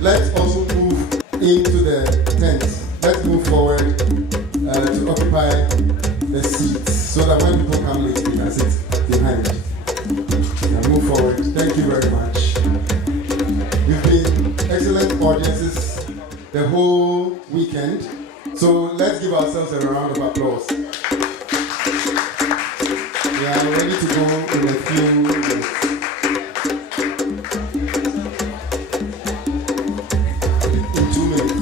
let's also move into the tent. Let's move forward to occupy the seats so that when people come late, we can sit behind. Yeah, move forward. Thank you very much. You've been excellent audiences the whole weekend. So let's give ourselves a round of applause. We are ready to go in a few minutes. In 2 minutes.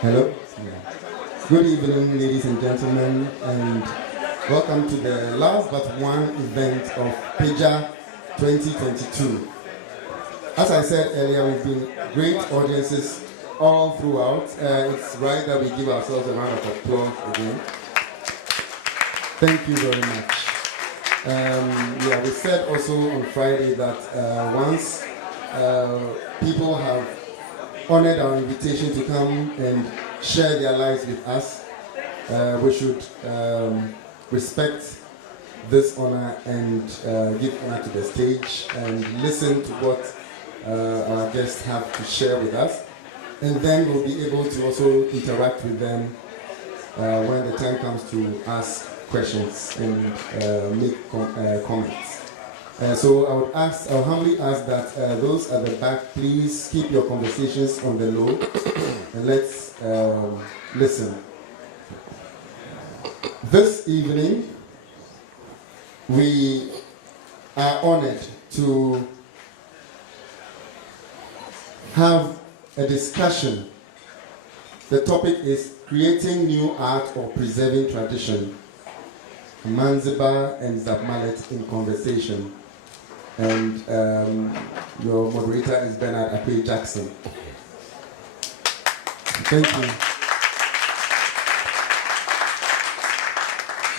Hello. Good evening, ladies and gentlemen, and welcome to the last but one event of PEJA 2022. As I said earlier, we've been great audiences all throughout. It's right that we give ourselves a round of applause again. Thank you very much. We said also on Friday that once people have honored our invitation to come and share their lives with us, we should respect this honor and give honor to the stage and listen to what our guests have to share with us. And then we'll be able to also interact with them when the time comes to ask questions and make comments. So I would humbly ask that those at the back, please keep your conversations on the low and let's listen. This evening, we are honored to have a discussion. The topic is creating new art or preserving tradition. Amandzeba and Zapp Mallet in conversation. And your moderator is Bernard Akoi-Jackson. Thank you.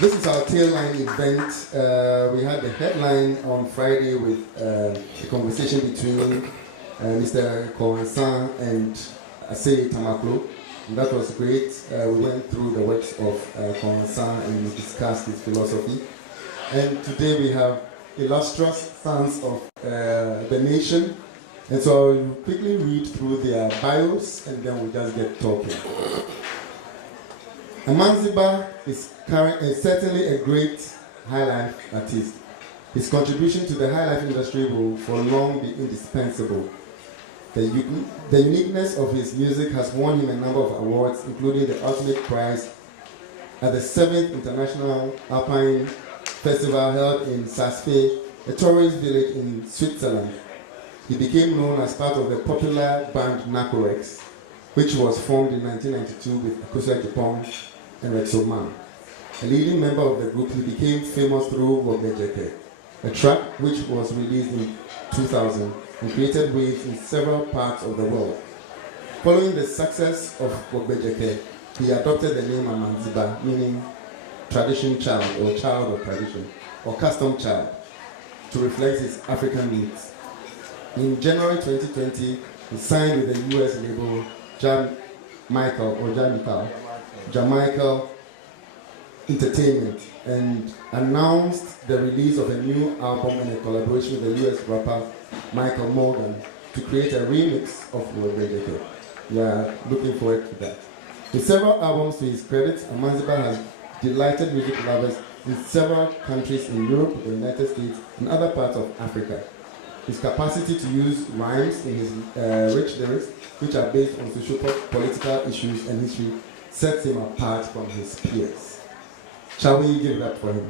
This is our tailline event. We had the headline on Friday with a conversation between Mr. Akoi-Jackson and Akoi-Jackson. That was great. We went through the works of Akoi-Jackson and we discussed his philosophy. And today we have illustrious sons of the nation. And so I'll quickly read through their bios and then we'll just get talking. Amandzeba is certainly a great highlife artist. His contribution to the highlife industry will for long be indispensable. The uniqueness of his music has won him a number of awards, including the Ultimate Prize at the 7th International Alpine Festival held in Saas-Fee, a tourist village in Switzerland. He became known as part of the popular band Nakorex, which was formed in 1992 with Akoi-Jackson and Rexoman. A leading member of the group, he became famous through Akoi-Jackson, a track which was released in 2000 and created waves in several parts of the world. Following the success of Akoi-Jackson, he adopted the name Amandzeba, meaning tradition child of tradition, or custom child, to reflect his African roots. In January 2020, he signed with the US label Jamaica Entertainment and announced the release of a new album and a collaboration with the US rapper Michael Morgan to create a remix of Akoi-Jackson. We are looking forward to that. With several albums to his credit, Amandzeba has delighted music lovers in several countries in Europe, the United States, and other parts of Africa. His capacity to use rhymes in his rich lyrics, which are based on social political issues and history, sets him apart from his peers. Shall we give it up for him?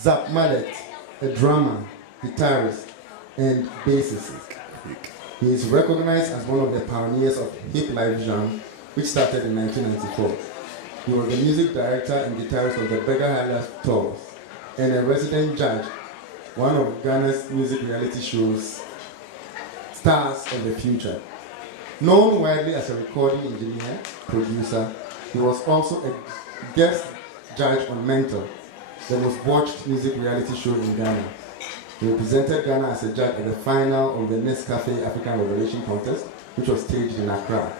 Zapp Mallet, a drummer, guitarist, and bassist. He is recognized as one of the pioneers of hip life genre, which started in 1994. He was the music director and guitarist of the Beggar Highlife Tours and a resident judge, one of Ghana's music reality shows, Stars of the Future. Known widely as a recording engineer, producer, he was also a guest judge on Mentor, the most watched music reality show in Ghana. He represented Ghana as a judge at the final of the Nescafe African Revelation Contest, which was staged in Accra.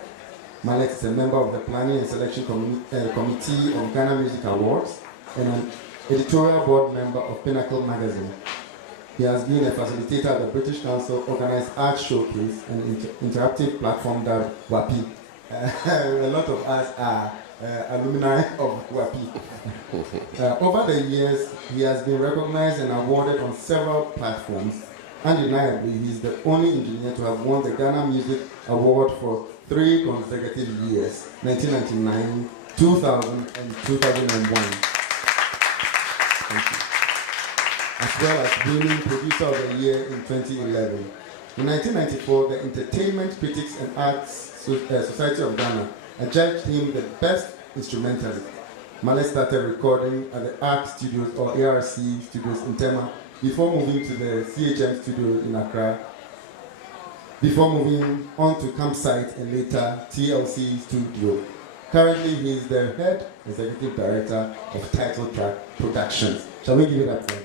Mallet is a member of the Planning and Selection Committee of Ghana Music Awards and an editorial board member of Pinnacle Magazine. He has been a facilitator at the British Council Organized Art Showcase, an interactive platform dubbed WAPI. A lot of us are alumni of WAPI. Over the years, he has been recognized and awarded on several platforms. Undeniably, he is the only engineer to have won the Ghana Music Award for 3 consecutive years, 1999, 2000, and 2001. Thank you. As well as winning Producer of the Year in 2011. In 1994, the Entertainment Critics and Arts Society of Ghana adjudged him the best instrumentalist. Mallet started recording at the ARC Studios or ARC Studios in Tema before moving to the CHM studio in Accra, before moving on to Campsite and later TLC Studio. Currently, he is the head executive director of Title Track Productions. Shall we give it up then?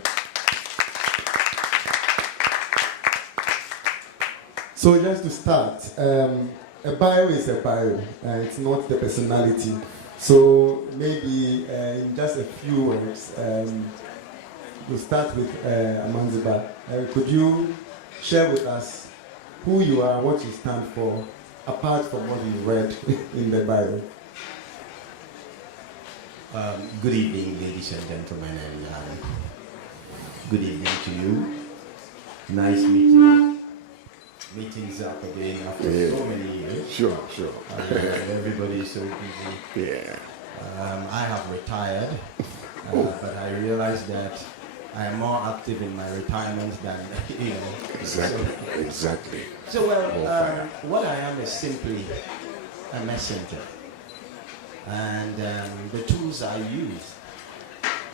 So just to start, a bio is a bio, it's not the personality. So maybe in just a few words, we'll start with Amandzeba. Could you share with us who you are, what you stand for, apart from what you read in the Bible? Good evening, ladies and gentlemen, and good evening to you. Nice meeting Zapp again after so many years. Sure. Everybody is so busy. Yeah. I have retired, but I realized that I am more active in my retirement than, Exactly. So, what I am is simply a messenger. And the tools I use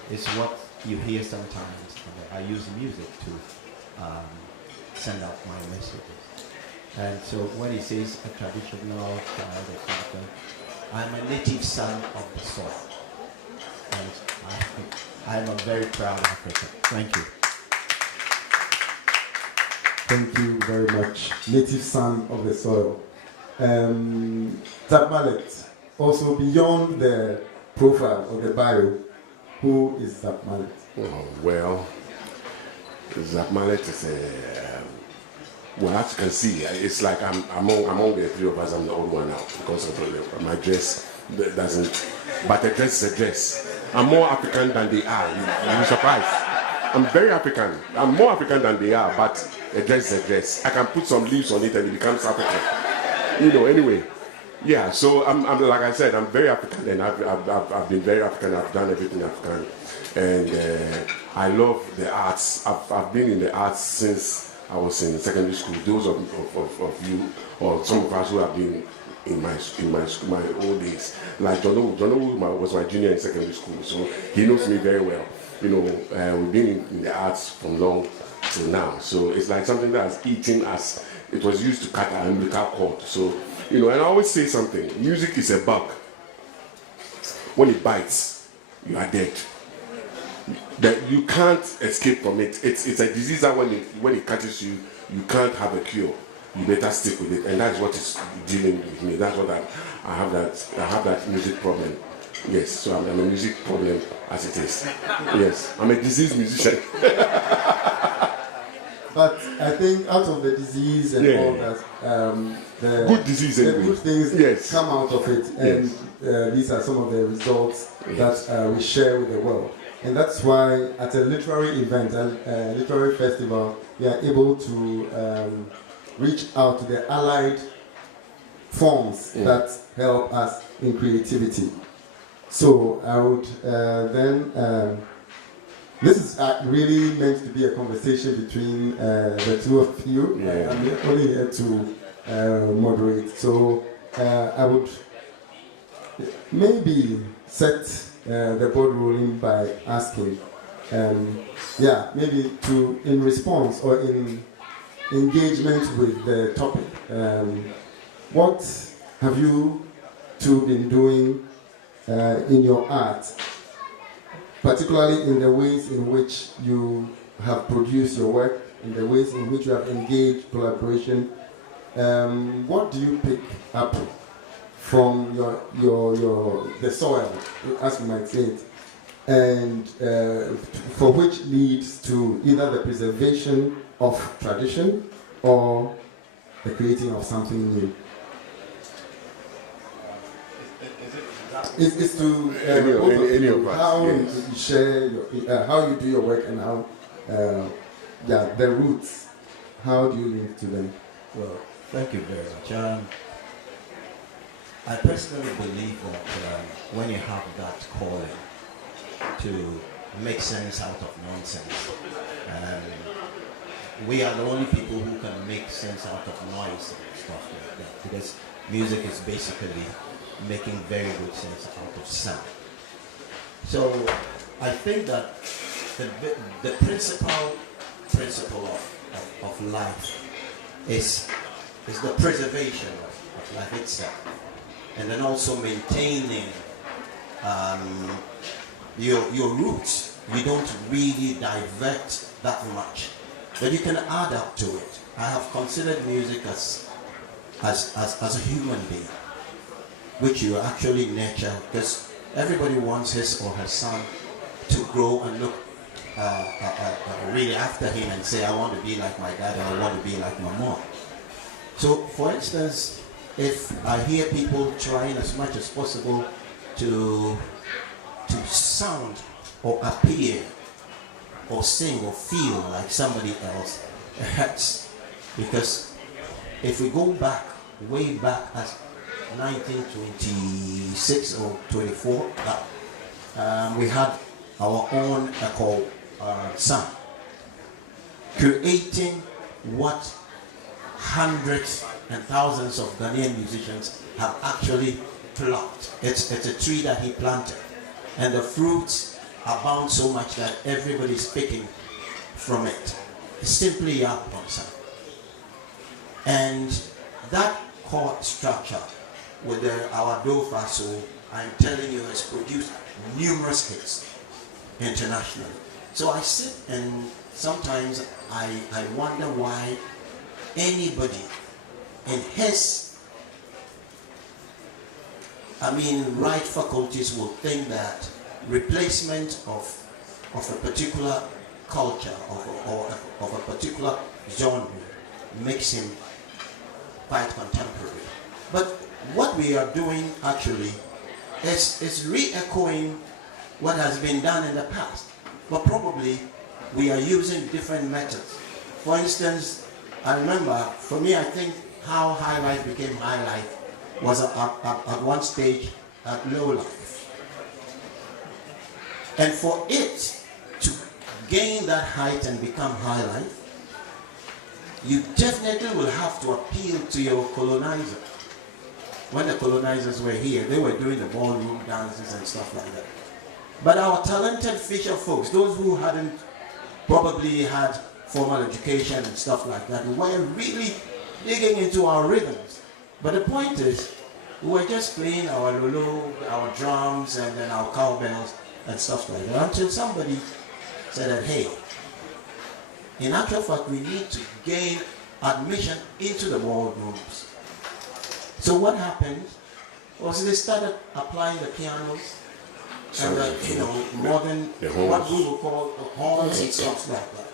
is what you hear sometimes. I use music to send out my messages. And so when he says a traditional child or something, I'm a native son of the soil. And I'm a very proud African. Thank you. Thank you very much. Native son of the soil. Zapp Mallet, also beyond the profile of the bio, who is Zapp Mallet? Oh, well, Zapp Mallet is well, as you can see, it's like I'm among the three of us, I'm the old one now because of my dress doesn't, but the dress is a dress. I'm more African than they are. You'll be surprised. I'm very African. I'm more African than they are, but a dress is a dress. I can put some leaves on it and it becomes African. Anyway. Yeah, so I'm like I said, I'm very African, and I've been very African. I've done everything African, and I love the arts. I've been in the arts since I was in secondary school. Those of you, or some of us who have been in my old days, like John was my junior in secondary school, so he knows me very well. We've been in the arts from long till now, so it's like something that's eating us. It was used to cut our umbilical cord, so. And I always say something, music is a bug. When it bites, you are dead. That you can't escape from it. It's a disease that when it catches you, you can't have a cure. You better stick with it. And that's what is dealing with me. That's what I have that music problem. Yes, so I'm a music problem as it is. Yes, I'm a diseased musician. But I think out of the disease and all that, the good disease the good things come out of it, and these are some of the results that we share with the world. And that's why at a literary event, a literary festival, we are able to reach out to the allied forms that help us in creativity. So I would this is really meant to be a conversation between the two of you. I'm only here to moderate. So I would maybe set the board rolling by asking, maybe in response or in engagement with the topic, what have you two been doing in your art? Particularly in the ways in which you have produced your work, in the ways in which you have engaged collaboration. What do you pick up from the soil, as we might say it, and for which leads to either the preservation of tradition or the creating of something new? It's to how you share how you do your work and how the roots. How do you link to them? Well, thank you very much. I personally believe that when you have that calling to make sense out of nonsense. We are the only people who can make sense out of noise and stuff like that, because music is basically making very good sense out of sound. So I think that the principle of life is the preservation of life itself, and then also maintaining your roots. You don't really divert that much, but you can add up to it. I have considered music as a human being, which you actually nurture, because everybody wants his or her son to grow and look really after him and say, I want to be like my dad, or I want to be like my mom. So, for instance, if I hear people trying as much as possible to sound or appear or sing or feel like somebody else, it hurts. Because if we go back, way back as 1926 or 24, we had our own Akoi-Jackson creating what hundreds and thousands of Ghanaian musicians have actually plucked. It's a tree that he planted, and the fruits abound so much that everybody's picking from it. It's simply Akoi-Jackson. And that chord structure with our do fa so, I'm telling you, has produced numerous hits internationally. So I sit and sometimes I wonder why anybody in his right faculties will think that replacement of a particular culture or of a particular genre makes him quite contemporary. But what we are doing actually is re-echoing what has been done in the past, but probably we are using different methods. For instance, I remember, for me, I think how high life became high life was at one stage at low life. And for it to gain that height and become high life, you definitely will have to appeal to your colonizer. When the colonizers were here, they were doing the ballroom dances and stuff like that. But our talented fisher folks, those who hadn't probably had formal education and stuff like that, were really digging into our rhythms. But the point is, we were just playing our lolo, our drums, and then our cowbells and stuff like that, until somebody said that, hey, in actual fact, we need to gain admission into the ballrooms. So what happened was they started applying the pianos and the modern, what we would call the horns and stuff like that.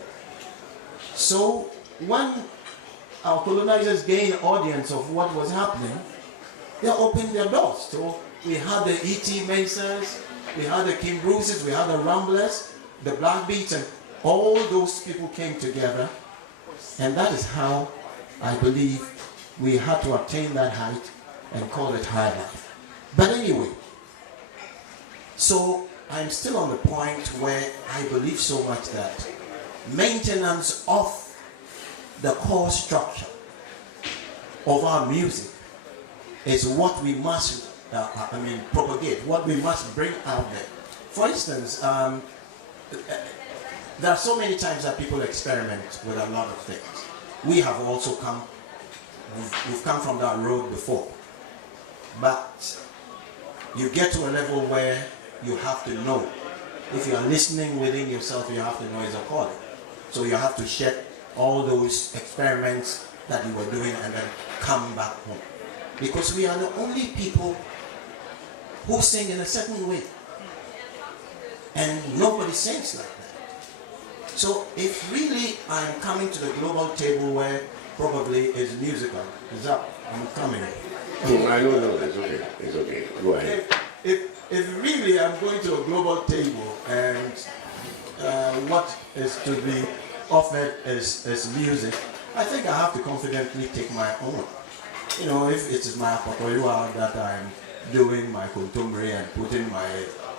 So when our colonizers gained audience of what was happening, they opened their doors. So we had the E.T. Masons, we had the King Bruces, we had the Ramblers, the Black Beats, and all those people came together. And that is how I believe we had to attain that height and call it high life. But anyway, so I'm still on the point where I believe so much that maintenance of the core structure of our music is what we must propagate, what we must bring out there. For instance, there are so many times that people experiment with a lot of things. We have also we've come from that road before. But you get to a level where you have to know. If you are listening within yourself, you have to know it's a calling. So you have to shed all those experiments that you were doing and then come back home. Because we are the only people who sing in a certain way. And nobody sings like that. So if really I'm coming to the global table where probably is musical, Zapp, I'm coming. I know, it's okay. It's okay. Go ahead. If really I'm going to a global table and what is to be offered is music, I think I have to confidently take my own. If it is my Akoi-Jackson that I'm doing my contemporary and putting my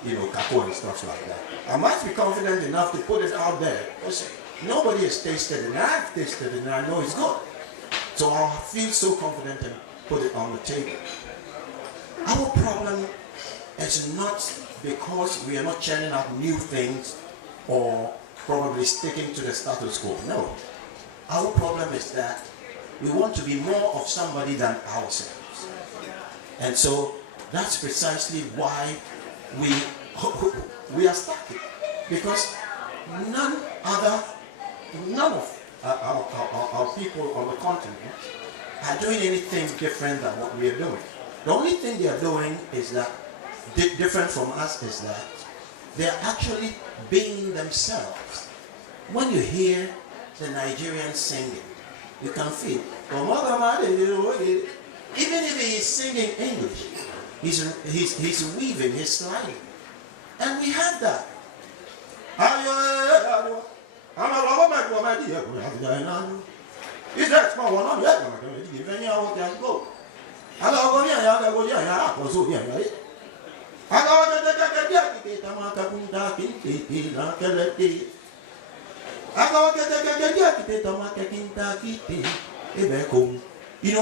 Kakao and stuff like that. I must be confident enough to put it out there. Because nobody has tasted it, and I've tasted it, and I know it's good. So I feel so confident and put it on the table. Our problem is not because we are not churning out new things or probably sticking to the status quo. No. Our problem is that we want to be more of somebody than ourselves. And so that's precisely why we are stuck. Because none of our people on the continent are doing anything different than what we are doing. The only thing they are doing is that, different from us, is that they are actually being themselves. When you hear the Nigerians singing, you can feel, even if he is singing English, he's weaving, he's sliding. And we have that. Is that small one on that one?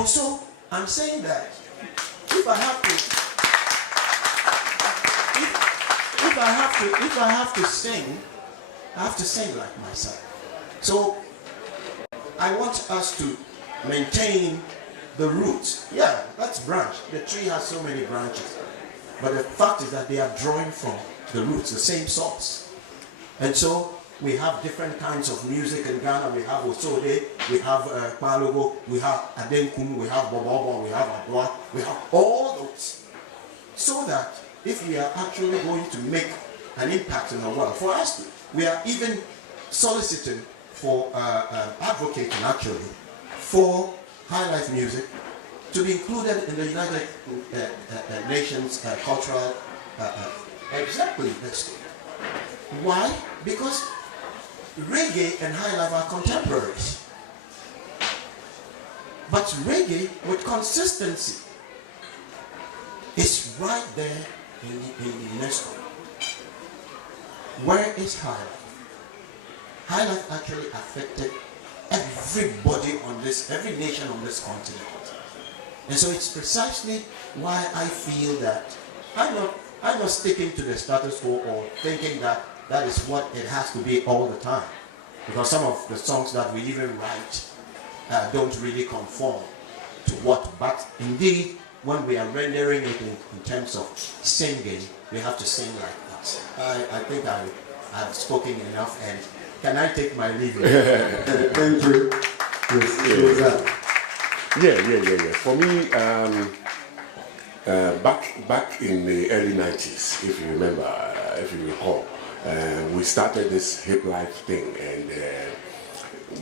So I'm saying that if I have to sing, I have to sing like myself. So I want us to maintain the roots. Yeah, that's branch. The tree has so many branches. But the fact is that they are drawing from the roots, the same source. And so we have different kinds of music in Ghana. We have Osode, we have Palogo, we have Adenkum, we have Bobobo, we have Adwa, we have all those. So that if we are actually going to make an impact in the world, for us, we are even soliciting for advocating actually for high life music to be included in the United Nations cultural exactly list. Why? Because reggae and high life are contemporaries. But reggae with consistency is right there in UNESCO. Where is high life? High life actually affected everybody on this, every nation on this continent. And so it's precisely why I feel that I'm not sticking to the status quo or thinking that that is what it has to be all the time. Because some of the songs that we even write don't really conform to what, but indeed, when we are rendering it in terms of singing, we have to sing like that. I think I've spoken enough, and can I take my leave? Thank you. Yeah. For me, back in the early 90s, if you remember, if you recall, we started this hip life thing, and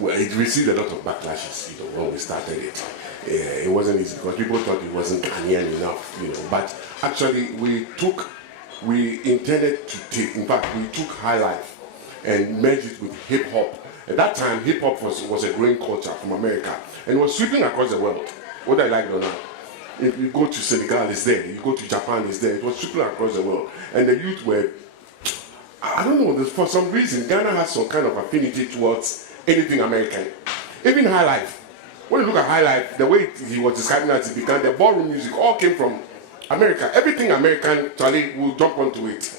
it received a lot of backlashes, when we started it. It wasn't easy because people thought it wasn't Ghanaian enough, But actually, we intended to take, in fact, we took high life and merged it with hip hop. At that time, hip hop was a growing culture from America and was sweeping across the world, whether I like it or not. If you go to Senegal, it's there. You go to Japan, it's there. It was sweeping across the world. And the youth were, I don't know, for some reason, Ghana has some kind of affinity towards anything American. Even high life. When you look at high life, the way he was describing that, it began, the ballroom music all came from America. Everything American, Charlie, will jump onto it.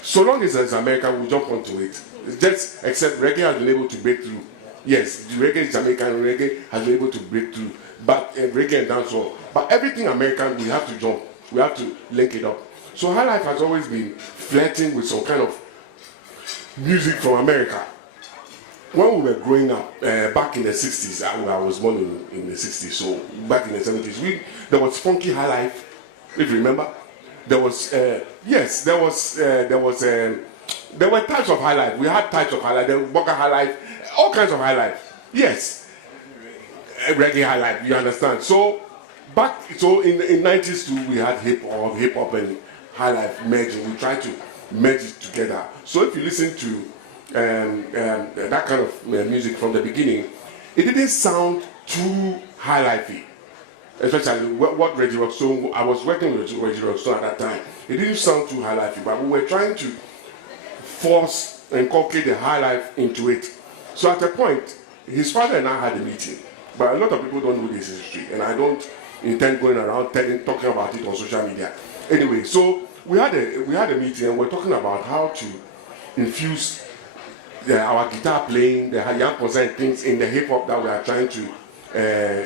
So long as it's American, we'll jump onto it. Just except reggae has been able to break through. Yes, the reggae is Jamaican, reggae has been able to break through. But reggae and dancehall. But everything American, we have to jump. We have to link it up. So high life has always been flirting with some kind of music from America. When we were growing up, back in the 60s, I was born in the 60s, so back in the 70s, there was funky high life, if you remember. There was, there were types of high life. We had types of high life, there was Boca high life, all kinds of high life. Yes, reggae high life, you understand. So in the 90s too, we had hip hop and high life merging. We tried to merge it together. So if you listen to that kind of music from the beginning, it didn't sound too high lifey. especially what Reggie Rockstone, I was working with Reggie Rockstone at that time. It didn't sound too high life, but we were trying to force and inculcate the high life into it. So at a point, his father and I had a meeting, but a lot of people don't know this history, and I don't intend going around talking about it on social media. Anyway, so we had a meeting, and we're talking about how to infuse our guitar playing, the young concern things in the hip hop that we are trying to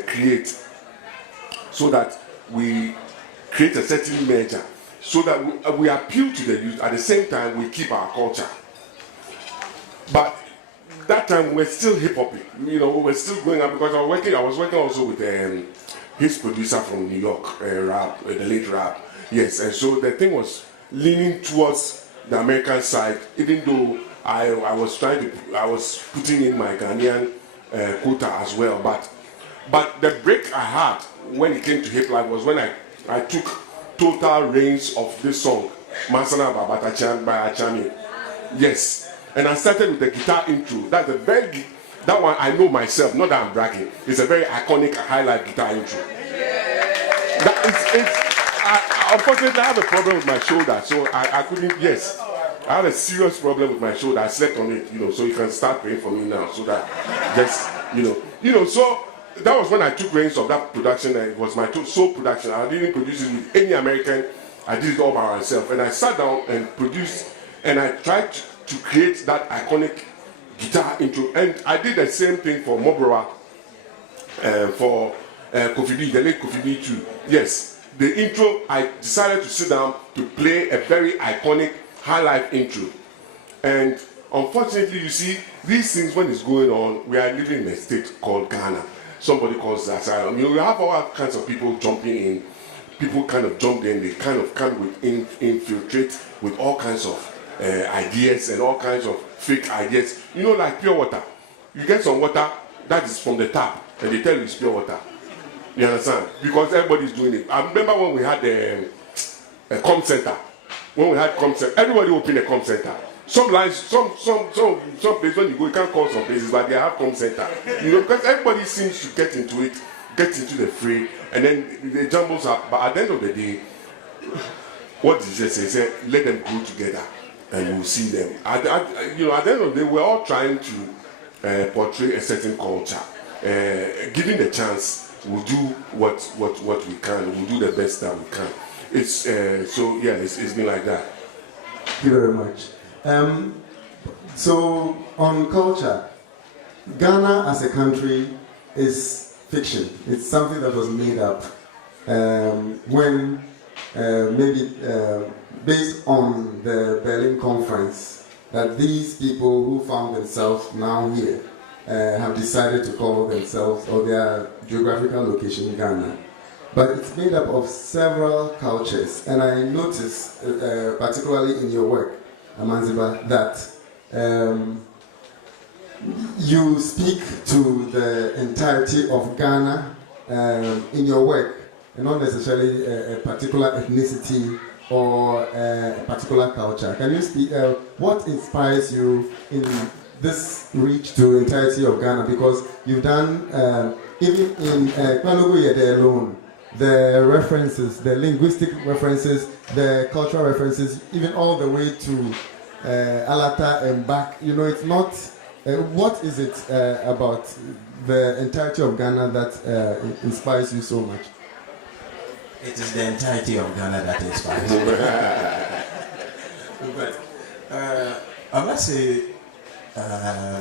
create, so that we create a certain measure, so that we appeal to the youth. At the same time, we keep our culture. But that time we're still hip hop, we were still going up because I was working also with his producer from New York, Rap, the late Rap. Yes, and so the thing was leaning towards the American side, even though I was putting in my Ghanaian quota as well. But the break I had when it came to hip hop was when I took total reins of this song, Masana Babatachan by Achami. Yes. And I started with the guitar intro. That one I know myself, not that I'm bragging. It's a very iconic highlight guitar intro. Unfortunately, I have a problem with my shoulder, so I couldn't. Yes, I had a serious problem with my shoulder. I slept on it, so you can start praying for me now, so that So that was when I took reins of that production. And it was my sole production. I didn't produce it with any American. I did it all by myself, and I sat down and produced, and I tried to create that iconic guitar intro. And I did the same thing for Mobroa, for Kofi D, the late Kofi D too. Yes, the intro, I decided to sit down to play a very iconic high life intro. And unfortunately, you see, these things, when it's going on, we are living in a state called Ghana. Somebody calls the asylum. We have all kinds of people jumping in. People kind of jump in, they kind of come with infiltrate with all kinds of ideas and all kinds of fake ideas. Like pure water. You get some water that is from the tap, and they tell you it's pure water. You understand? Because everybody's doing it. I remember when we had a com center. When we had com center, everybody opened a com center. Some lines, some places when you go, you can't call some places, but they have com center. Because everybody seems to get into it, get into the fray, and then the jumbles up. But at the end of the day, what did he say? He said, let them grow together, and we'll see them. At the end of the day, we're all trying to portray a certain culture. Given the chance, we'll do what we can. We'll do the best that we can. It's been like that. Thank you very much. So on culture, Ghana as a country is fiction. It's something that was made up when based on the Berlin Conference, that these people who found themselves now here have decided to call themselves, or their geographical location, Ghana. But it's made up of several cultures, and I noticed, particularly in your work, Amandzeba, that you speak to the entirety of Ghana in your work, and not necessarily a particular ethnicity or a particular culture. Can you speak, what inspires you in this reach to the entirety of Ghana? Because you've done, even in Kwanugu Yede alone, the references, the linguistic references, the cultural references, even all the way to Alata and back. It's not. What is it about the entirety of Ghana that inspires you so much? It is the entirety of Ghana that inspires me. But I must say, I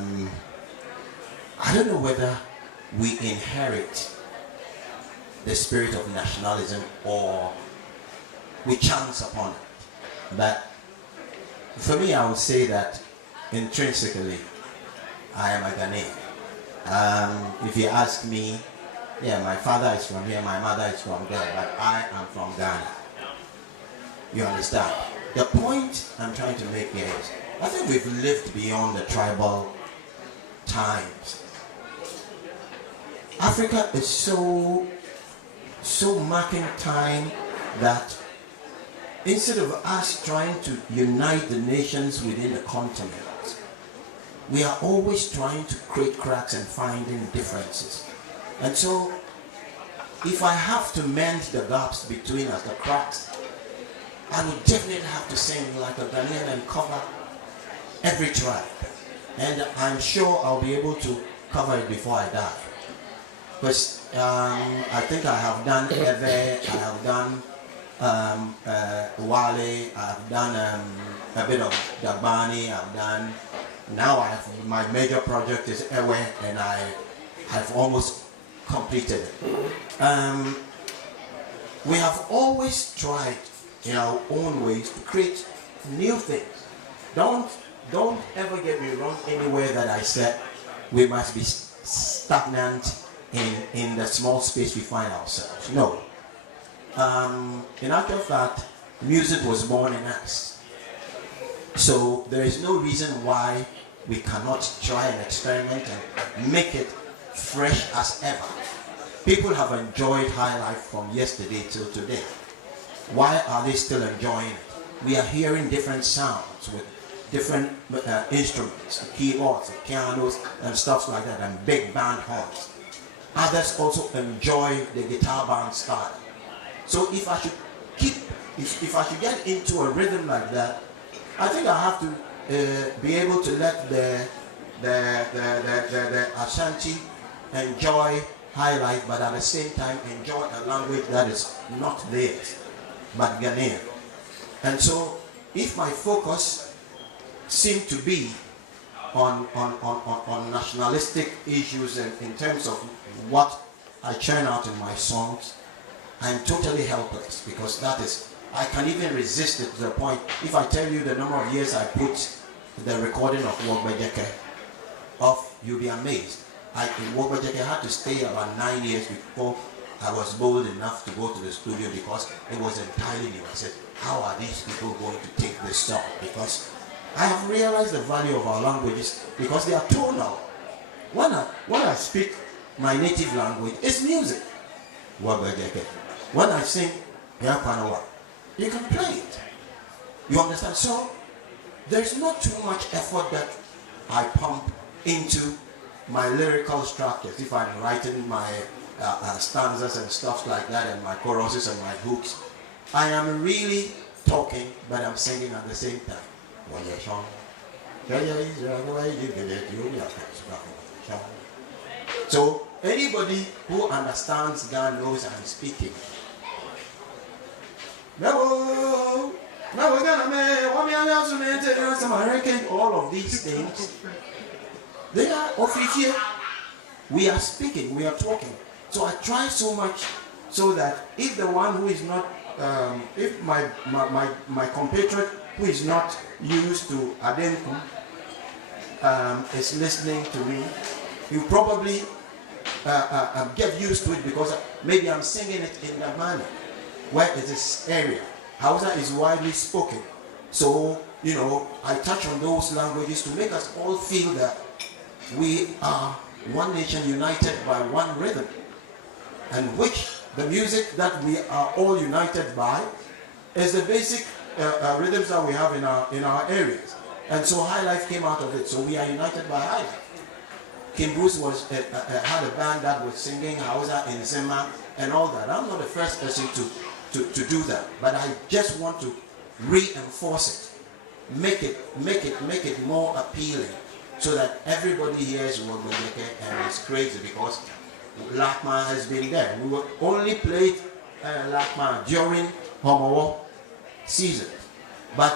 don't know whether we inherit the spirit of nationalism or we chance upon it. But for me, I would say that intrinsically, I am a Ghanaian. If you ask me, my father is from here, my mother is from there, but I am from Ghana. You understand? The point I'm trying to make here is, I think we've lived beyond the tribal times. Africa is so marking time that instead of us trying to unite the nations within the continent, we are always trying to create cracks and finding differences. And so if I have to mend the gaps between us, the cracks, I would definitely have to sing like a Ghanaian and cover every tribe. And I'm sure I'll be able to cover it before I die. Because I think I have done Eve, I have done Wale, I've done a bit of Dagbani, I've done, now I have, my major project is Ewe, and I've almost completed it. We have always tried in our own ways to create new things. Don't ever get me wrong anywhere that I said we must be stagnant in the small space we find ourselves. No. In actual fact, music was born in us. So there is no reason why we cannot try and experiment and make it fresh as ever. People have enjoyed high life from yesterday till today. Why are they still enjoying it? We are hearing different sounds with different instruments, keyboards, and pianos, and stuff like that, and big band horns. Others also enjoy the guitar band style. So if I should if I should get into a rhythm like that, I think I have to be able to let the Ashanti enjoy high life, but at the same time enjoy a language that is not theirs, but Ghanaian. And so if my focus seemed to be on nationalistic issues and in terms of what I churn out in my songs, I'm totally helpless, because that is, I can even resist it to the point, if I tell you the number of years I put the recording of Akoi-Jackson off, you'll be amazed. Akoi-Jackson had to stay about 9 years before I was bold enough to go to the studio, because it was entirely new. I said, how are these people going to take this song? Because I have realized the value of our languages, because they are tonal. When I speak my native language, it's music. Akoi-Jackson. When I sing, you can play it. You understand? So there's not too much effort that I pump into my lyrical structures. If I'm writing my stanzas and stuff like that, and my choruses and my hooks, I am really talking, but I'm singing at the same time. So anybody who understands God knows I'm speaking. All of these things, they are official. We are speaking, we are talking. So I try so much so that if the one who is not, if my compatriot who is not used to Adenku is listening to me, you probably get used to it, because maybe I'm singing it in the manner where it is area. Hausa is widely spoken. So, you know, I touch on those languages to make us all feel that we are one nation united by one rhythm, and which the music that we are all united by is the basic rhythms that we have in our areas. And so High Life came out of it. So we are united by High Life. Kim Bruce had a band that was singing Hausa in Zema and all that. I'm not the first person to do that, but I just want to reinforce it, make it more appealing, so that everybody hears Akoi-Jackson and it's crazy, because Lakma has been there. We were only played Lakma during Homowo season, but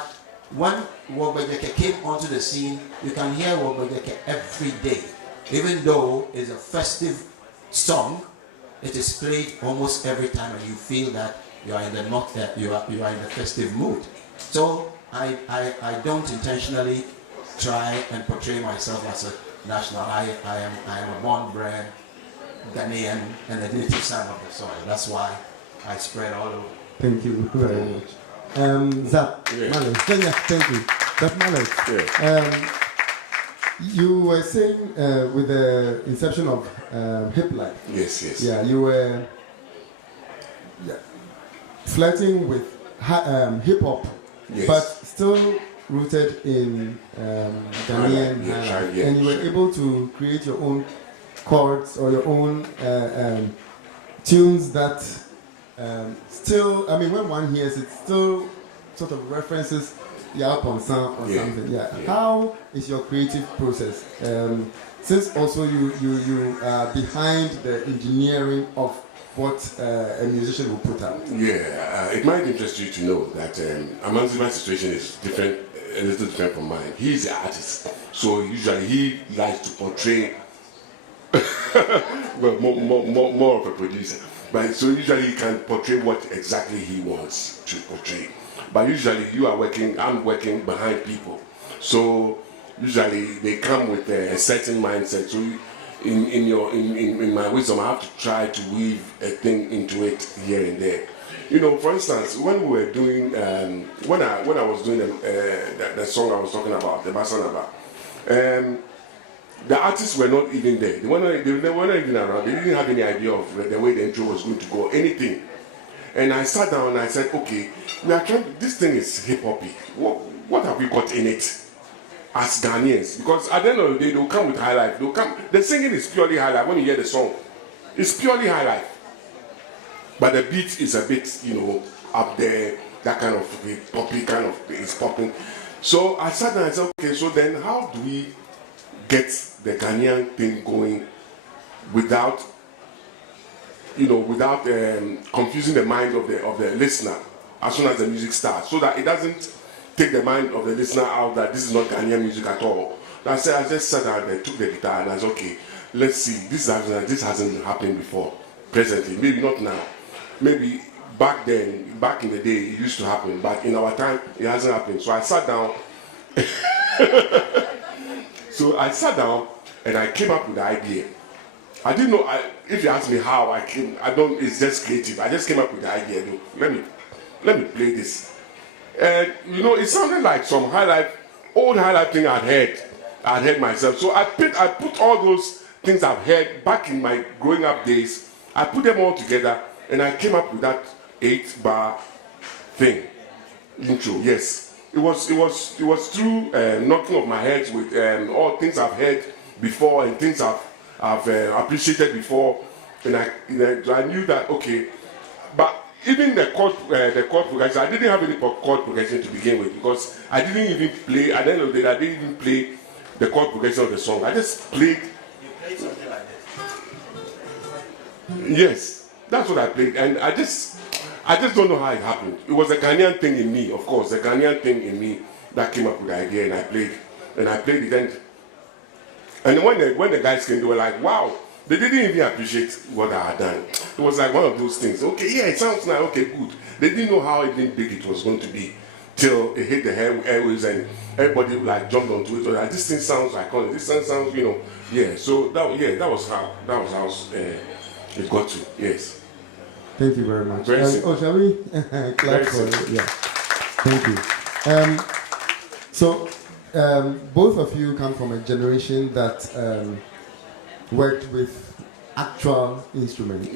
when Akoi-Jackson came onto the scene, you can hear Akoi-Jackson every day. Even though it's a festive song, it is played almost every time, and you feel that you are in the you are in the festive mood. So I don't intentionally try and portray myself as a national. I am a born-bred Ghanaian and a native son of the soil. That's why I spread all over. Thank you very much. Zapp, Mallet. Thank you. Zapp, Mallet. Yeah. You were saying with the inception of hip life. Yes. Yeah, you were flirting with hip hop, yes, but still rooted in Ghanaian, yeah, and you were able to create your own chords or your own tunes that still, I mean, when one hears it, still sort of references Yalp on something. Yeah. How is your creative process? Since also you are behind the engineering of what a musician will put out. Yeah, it might interest you to know that Amandzeba's situation is different, a little different from mine. He's the artist, so usually he likes to portray, well, more of a producer. But so usually he can portray what exactly he wants to portray. But usually I'm working behind people. So usually they come with a certain mindset. So in my wisdom, I have to try to weave a thing into it here and there. You know, for instance, when we were doing, when I was doing the song I was talking about, the Basanaba, the artists were not even there. They were not even around. They didn't have any idea of the way the intro was going to go, anything. And I sat down and I said, okay, we are trying. This thing is hip hoppy. What have we got in it as Ghanaians? Because at the end of the day, they'll come with high life. The singing is purely high life. When you hear the song, it's purely high life. But the beat is a bit, you know, up there. That kind of poppy kind of is popping. So I sat down and I said, okay, so then how do we get the Ghanaian thing going without confusing the mind of the listener as soon as the music starts, so that it doesn't take the mind of the listener out that this is not Ghanaian music at all. I just sat down there, took the guitar, and I said, okay, let's see, this hasn't happened before, presently, maybe not now. Maybe back then, back in the day, it used to happen, but in our time, it hasn't happened. So I sat down. And I came up with the idea. I didn't know, if you ask me how it's just creative. I just came up with the idea. Let me play this. And, you know, it sounded like some old high life thing I'd heard myself. So I put all those things I've heard back in my growing up days, I put them all together, and I came up with that 8-bar thing. Intro, yes. It was through knocking of my head with all things I've heard before and things I've appreciated before, and I knew that, okay. But even the chord progression, I didn't have any chord progression to begin with, because I didn't even play. At the end of the day, I didn't even play the chord progression of the song. I just played. You played something like this. Yes, that's what I played, and I just don't know how it happened. It was a Ghanaian thing in me, of course, a Ghanaian thing in me that came up with the idea, and I played it. And when the guys came, they were like, wow, they didn't even appreciate what I had done. It was like one of those things. Okay, yeah, it sounds like, okay, good. They didn't know how even big it was going to be till it hit the airwaves and everybody like jumped onto it. So like, this thing sounds iconic. This thing sounds, you know, yeah. So that was how it got to, yes. Thank you very much. Shall we clap for it? Yeah. Thank you. So, both of you come from a generation that worked with actual instruments,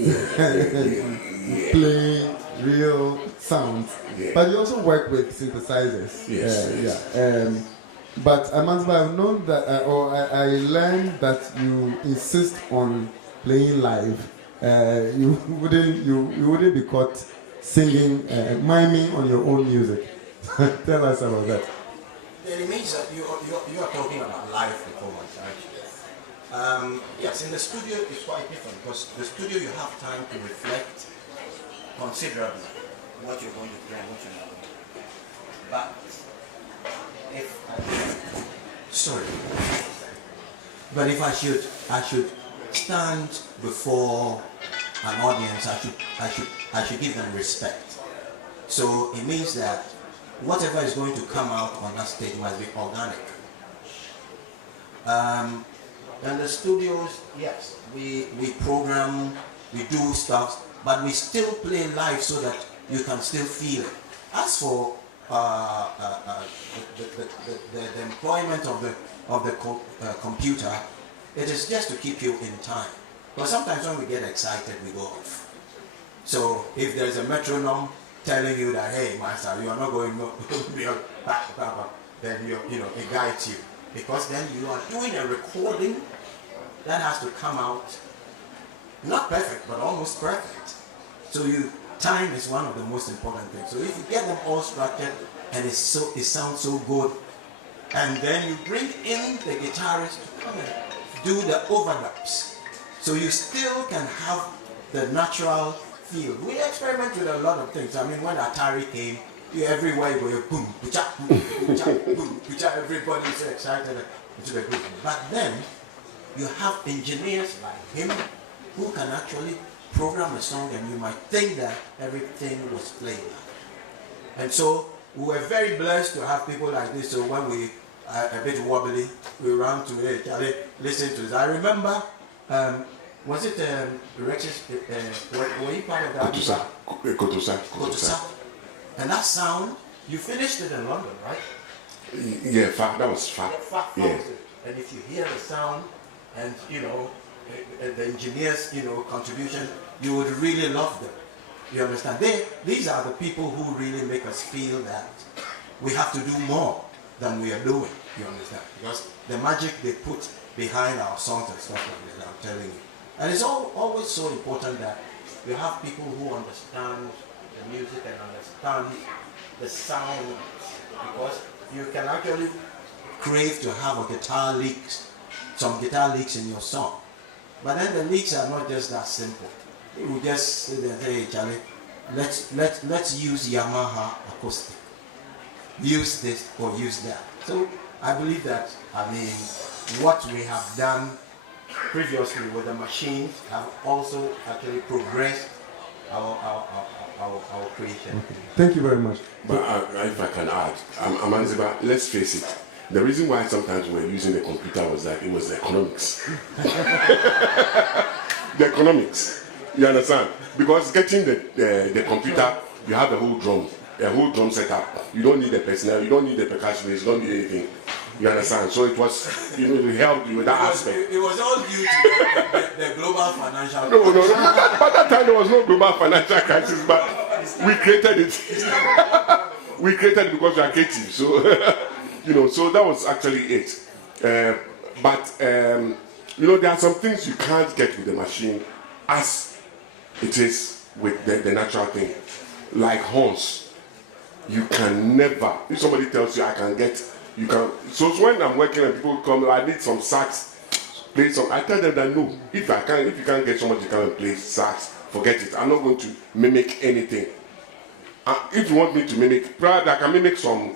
playing real sounds, but you also work with synthesizers. But Amandzeba, I've known that, I learned that you insist on playing live. You wouldn't be caught singing, miming on your own music. Tell us about that. It means that you are talking about live performance, actually. Yes, in the studio it's quite different, because the studio you have time to reflect considerably what you're going to play and what you're not going to play. But if I should stand before an audience, I should give them respect. So it means that whatever is going to come out on that stage must be organic. And the studios, yes, we program, we do stuff, but we still play live so that you can still feel it. As for the employment of the computer, it is just to keep you in time. But sometimes when we get excited, we go off. So if there's a metronome telling you that, hey, master, you are not going to be on, then it guides you. Because then you are doing a recording that has to come out not perfect, but almost perfect. So time is one of the most important things. So if you get them all structured and it sounds so good, and then you bring in the guitarist to come and do the overdubs, so you still can have the natural feel. We experiment with a lot of things. I mean, when Atari came, everywhere you go, boom, pucha, boom, pucha, boom, pucha, everybody is so excited into the group. But then you have engineers like him who can actually program a song, and you might think that everything was played. And so we were very blessed to have people like this. So when we are a bit wobbly, we ran to it, listen to this. I remember, was it Rex's, were you part of that? Kotusa. And that sound, you finished it in London, right? Yeah, that was far. Yeah. And if you hear the sound and, the engineer's, contribution, you would really love them. You understand? These are the people who really make us feel that we have to do more than we are doing. You understand? Because the magic they put behind our songs and stuff like that, I'm telling you. And it's always so important that you have people who understand the music and understand the sound, because you can actually crave to have some guitar licks in your song. But then the licks are not just that simple. You just say that, hey Charlie, let's use Yamaha acoustic. Use this or use that. So I believe that, what we have done previously with the machines have also actually progressed our creation. Okay. Thank you very much. But if I can add, Amandzeba, let's face it, the reason why sometimes we're using the computer was that it was the economics. The economics, you understand? Because getting the computer, you have a whole drum setup. You don't need the personnel, you don't need the percussionist, you don't need anything. You understand? So it was, it helped you with that aspect. It was all due to the global financial crisis. No. By that time there was no global financial crisis, but we created it. We created it because we are creative. So, so that was actually it. But there are some things you can't get with the machine as it is with the natural thing. Like horns. You can never, if somebody tells you you can, so when I'm working and people come, I need some sax, play some, I tell them that no, if you can't get somebody to come and play sax, forget it. I'm not going to mimic anything. If you want me to mimic, perhaps I can mimic some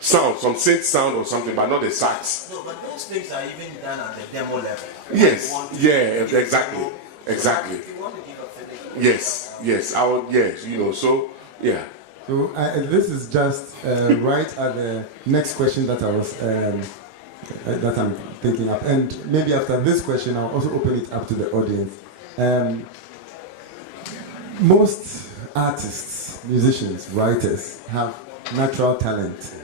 sound, some synth sound or something, but not the sax. No, but those things are even done at the demo level. Yes, exactly. If you want to give a finish. So, yeah. So this is just right at the next question that that I'm thinking of, and maybe after this question I'll also open it up to the audience. Most artists, musicians, writers have natural talent,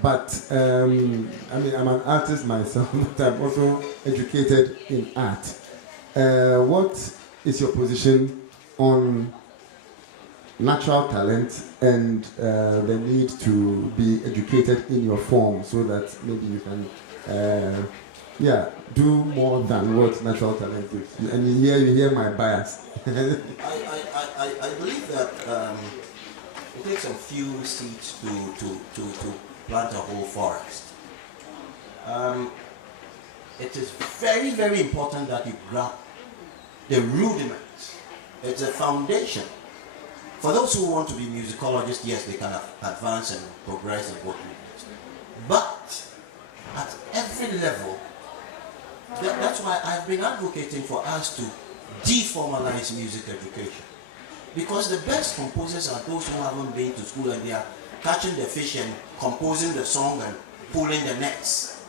but I'm an artist myself, but I'm also educated in art. What is your position on natural talent and the need to be educated in your form so that maybe you can do more than what natural talent is? And you hear my bias. I believe that it takes a few seeds to plant a whole forest. It is very, very important that you grab the rudiments. It's a foundation. For those who want to be musicologists, yes, they can advance and progress and work with it. But at every level, that's why I've been advocating for us to deformalize music education. Because the best composers are those who haven't been to school and they are catching the fish and composing the song and pulling the nets.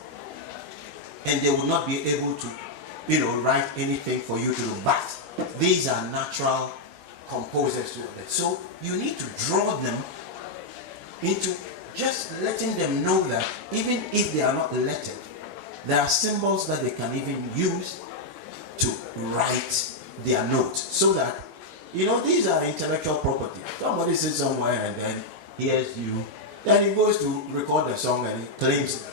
And they will not be able to, write anything for you to do. But these are natural composers to it. So you need to draw them into just letting them know that even if they are not lettered, there are symbols that they can even use to write their notes. So that, these are intellectual property. Somebody sits somewhere and then hears you, then he goes to record the song and he claims it.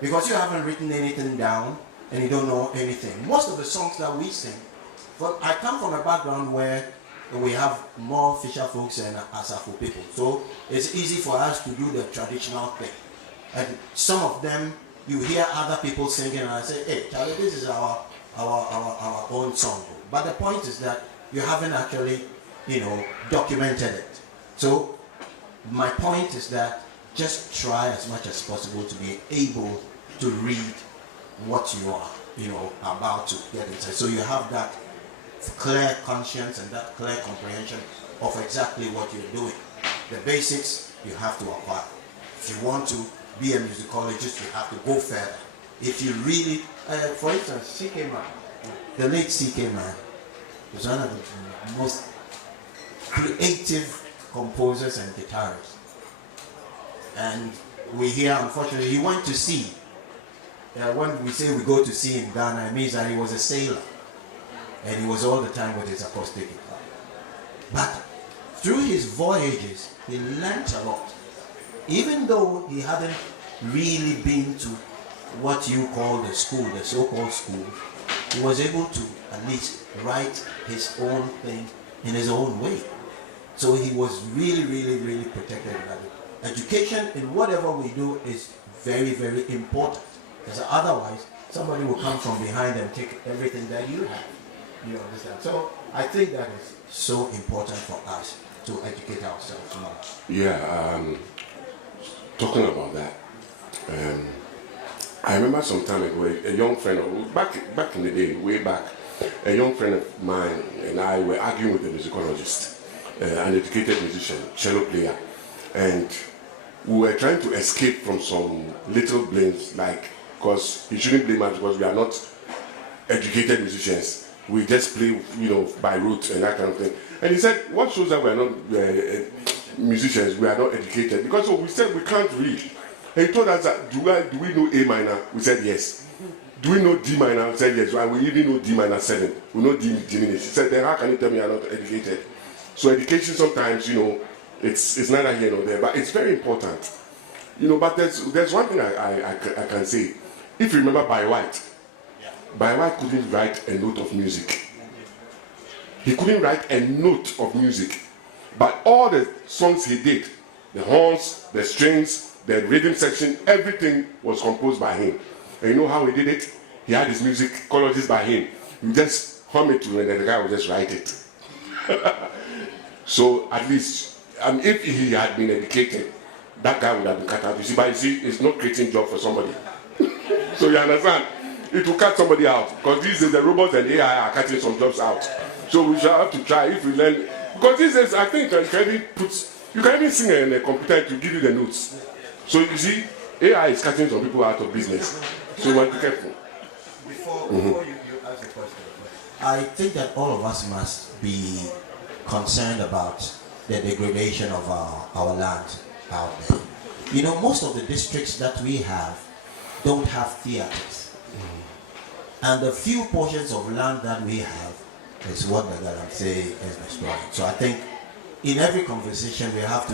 Because you haven't written anything down and you don't know anything. Most of the songs that we sing, I come from a background where we have more Fisher folks and Asafo people. So it's easy for us to do the traditional thing. And some of them, you hear other people singing and I say, hey, Charlie, this is our own song. But the point is that you haven't actually, documented it. So my point is that just try as much as possible to be able to read what you are, about to get into. So you have that clear conscience and that clear comprehension of exactly what you're doing. The basics you have to acquire. If you want to be a musicologist, you have to go further. If you really, for instance, C.K. Mann, the late C.K. Mann was one of the most creative composers and guitarists. And we hear, unfortunately, he went to sea. When we say we go to sea in Ghana, it means that he was a sailor. And he was all the time with his acoustic guitar. But through his voyages, he learned a lot. Even though he hadn't really been to what you call the school, the so-called school, he was able to at least write his own thing in his own way. So he was really, really, really protected about it. Education in whatever we do is very, very important. Because otherwise, somebody will come from behind and take everything that you have. You understand? So I think that is so important for us to educate ourselves more. Yeah, talking about that, I remember some time ago, a young friend, back in the day, way back, a young friend of mine and I were arguing with a musicologist, an educated musician, cello player, and we were trying to escape from some little blames, like, because he shouldn't blame us because we are not educated musicians. We just play, by rote and that kind of thing. And he said, what shows that we are not musicians, we are not educated? Because we said we can't read. And he told us that, do we know A minor? We said yes. Do we know D minor? We said yes. And we even know D minor 7. We know D diminished. He said, then how can you tell me you are not educated? So education sometimes, it's neither here nor there, but it's very important. But there's one thing I can say. If you remember By White, By White couldn't write a note of music. He couldn't write a note of music. But all the songs he did, the horns, the strings, the rhythm section, everything was composed by him. And you know how he did it? He had his musicologist by him. You just hum it to him and the guy would just write it. So at least, if he had been educated, that guy would have been cut out. You see, but it's not creating job for somebody. So you understand? It will cut somebody out. Because these days the robots and AI are cutting some jobs out. So we shall have to try if we learn. Because these days, I think you can even sing in a computer to give you the notes. So you see, AI is cutting some people out of business. So you want to be careful. Before you ask a question, I think that all of us must be concerned about the degradation of our land out there. Most of the districts that we have don't have theaters. And the few portions of land that we have is what the Galamsey is destroying. So I think in every conversation we have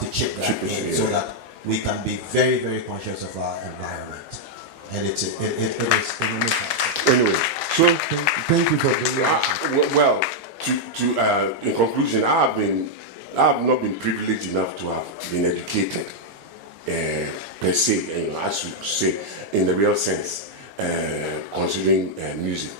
to chip that in so that we can be very, very conscious of our environment. And it is anyway. So Thank you for bringing that. Well, in conclusion, I have not been privileged enough to have been educated per se, as you say, in the real sense, considering music.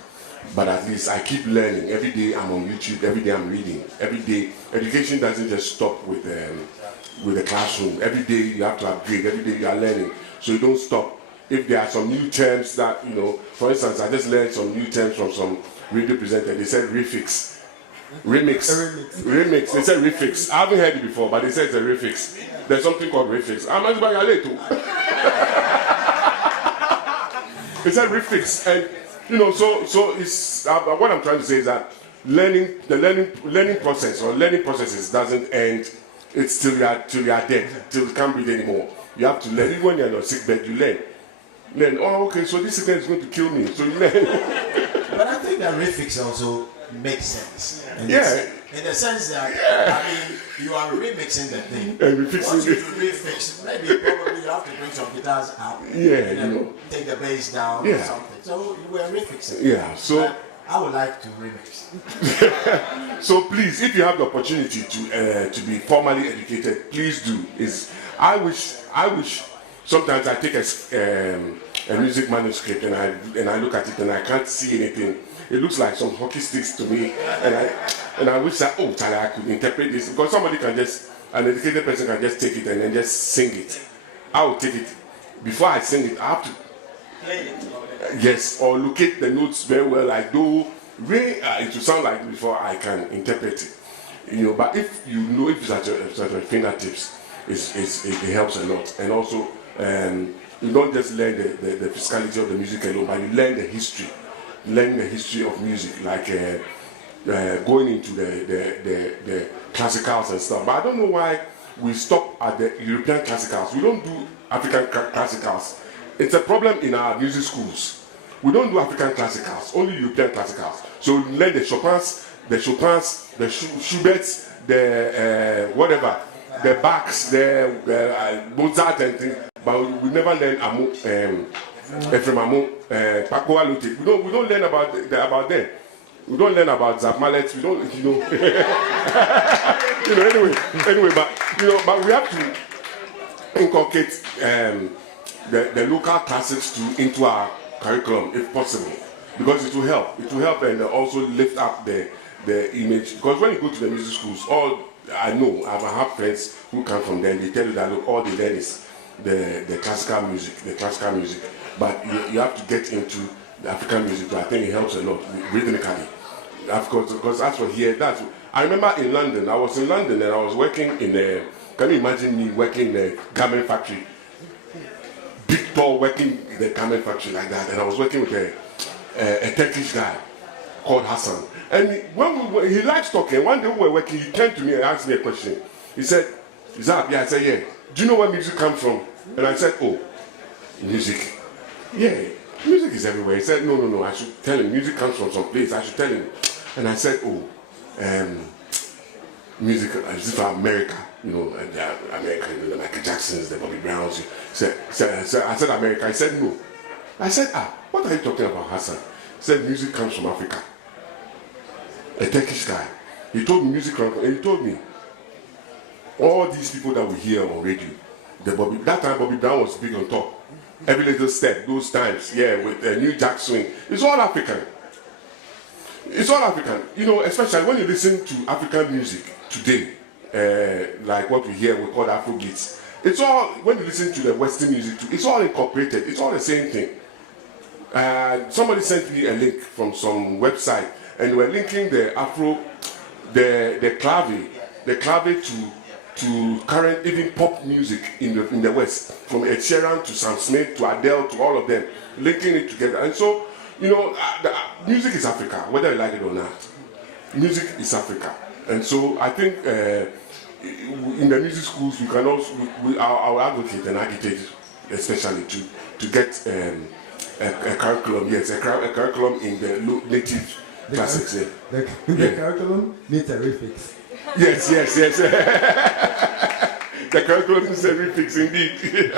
But at least I keep learning. Every day I'm on YouTube, every day I'm reading. Every day, education doesn't just stop with the classroom. Every day you have to upgrade, every day you are learning. So you don't stop. If there are some new terms that, for instance, I just learned some new terms from some radio presenter. They said refix. Remix. They said refix. I haven't heard it before, but they said it's a refix. There's something called refix. Amandzeba, you're late too. It said refix. And, so it's, what I'm trying to say is that learning process or learning processes doesn't end. It's till you are dead, till you can't breathe anymore. You have to learn. Even when you're on a sick bed, you learn. Okay, so this sickness is going to kill me. So you learn. But I think that refix also makes sense. In the sense that, you are remixing the thing. And refixing Once you refix, maybe probably you have to bring some guitars up. Yeah, take the bass down or something. So you were refixing. Yeah, so I would like to remix. So please, if you have the opportunity to be formally educated, please do. I wish sometimes I take a music manuscript and I look at it and I can't see anything. It looks like some hockey sticks to me, and I wish that Charlie, I could interpret this, because an educated person can just take it and then just sing it. I will take it. Before I sing it, I have to play it. Yes, or locate the notes very well, like though it will sound like before I can interpret it. But if you know, if it's at your fingertips, it helps a lot. And also, you don't just learn the physicality of the music alone, but you learn the history. Learn the history of music, like going into the classicals and stuff. But I don't know why we stop at the European classicals. We don't do African classicals. It's a problem in our music schools. We don't do African classicals, only European classicals. So we learn the Chopins, the Schuberts, the whatever, the Bachs, the Mozart and things. But we never learn Ephraim Amo, Paco Alute. We don't learn about them. We don't learn about Zapp Mallet. We don't, anyway, but we have to inculcate the local classics into our curriculum if possible, because it will help. It will help and also lift up the image. Because when you go to the music schools, I have friends who come from there. They tell you that look, all they learn is the classical music. But you have to get into the African music. I think it helps a lot rhythmically. Of course, because that's what here. I remember in London. I was in London and I was working in a. Can you imagine me working in a garment factory? Big tall working in the garment factory like that, and I was working with a Turkish guy called Hassan. And when he likes talking, one day we were working, he came to me and asked me a question. He said, "Zapp, yeah." I said, "Yeah. Do you know where music comes from?" And I said, "Oh, music. Yeah, music is everywhere." He said, No, I should tell him. Music comes from some place. I should tell him." And I said, "Oh, music is from America. America, the Akoi-Jacksons, the Bobby Browns." I said, "America." He said, "No." I said, "What are you talking about, Hassan?" He said, "Music comes from Africa." A Turkish guy. He told me music comes from, and he told me all these people that we hear on radio. That time Bobby Brown was big on top. Every little step, those times, with a new jack swing. It's all African. It's all African. Especially when you listen to African music today, like what we hear, we call Afrobeats. It's all, when you listen to the Western music too, it's all incorporated. It's all the same thing. Somebody sent me a link from some website, and we're linking the clave to current, even pop music in the West, from Ed Sheeran to Sam Smith to Adele to all of them, linking it together. And so, music is Africa, whether you like it or not. Music is Africa. And so I think in the music schools, we can also, I'll advocate and agitate, especially to get a curriculum, a curriculum in the native classics. The curriculum needs a refix. Yes. The curriculum is a refix indeed.